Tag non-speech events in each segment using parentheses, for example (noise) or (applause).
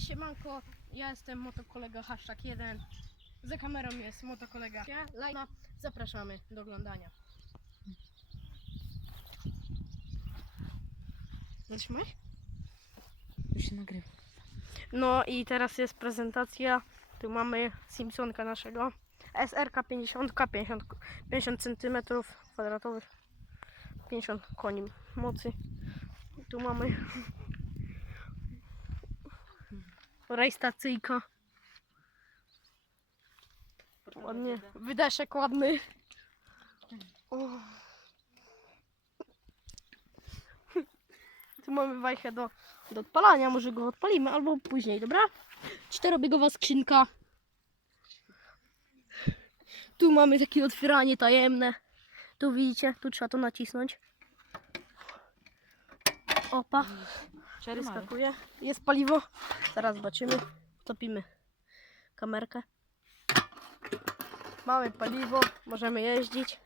Cześć siemanko, ja jestem motokolega hashtag 1. Za kamerą jest motokolega. Lajna, zapraszamy do oglądania. Zatrzymaj? Już się nagrywa. No i teraz jest prezentacja. Tu mamy Simpsonka naszego. SRK 50, 50, 50 cm kwadratowych, 50 koni mocy. Tu mamy rejstacyjka. Ładnie. Wydeszek ładny. O. Tu mamy wajchę do, do odpalania. Może go odpalimy albo później, dobra? Czterobiegowa skrzynka. Tu mamy takie otwieranie tajemne. Tu widzicie, tu trzeba to nacisnąć. Opa, wyskakuje. Jest paliwo. Zaraz zobaczymy. Topimy kamerkę. Mamy paliwo, możemy jeździć.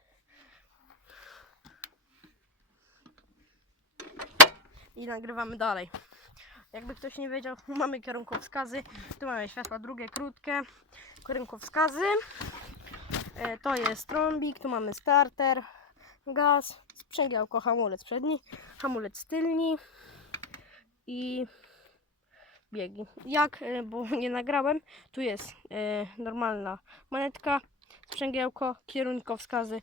I nagrywamy dalej. Jakby ktoś nie wiedział, (laughs) mamy kierunkowskazy. Tu mamy światła drugie, krótkie. Kierunkowskazy. E, To jest trąbik, tu mamy starter, gaz, sprzęgiełko, hamulec przedni, hamulec tylni i biegi. Jak, e, bo (laughs) nie nagrałem, tu jest e, normalna monetka, sprzęgiełko, kierunkowskazy,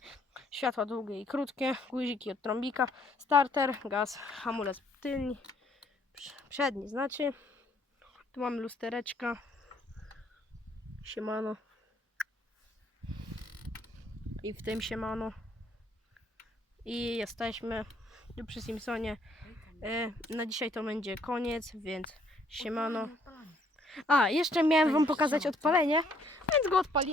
światła długie i krótkie, guziki od trąbika, starter, gaz, hamulec tylni, prz- przedni znaczy. Tu mamy lustereczka, siemano i w tym siemano i jesteśmy przy Simpsonie. E, Na dzisiaj to będzie koniec, więc siemano. A, jeszcze miałem wam pokazać odpalenie, więc go odpalimy.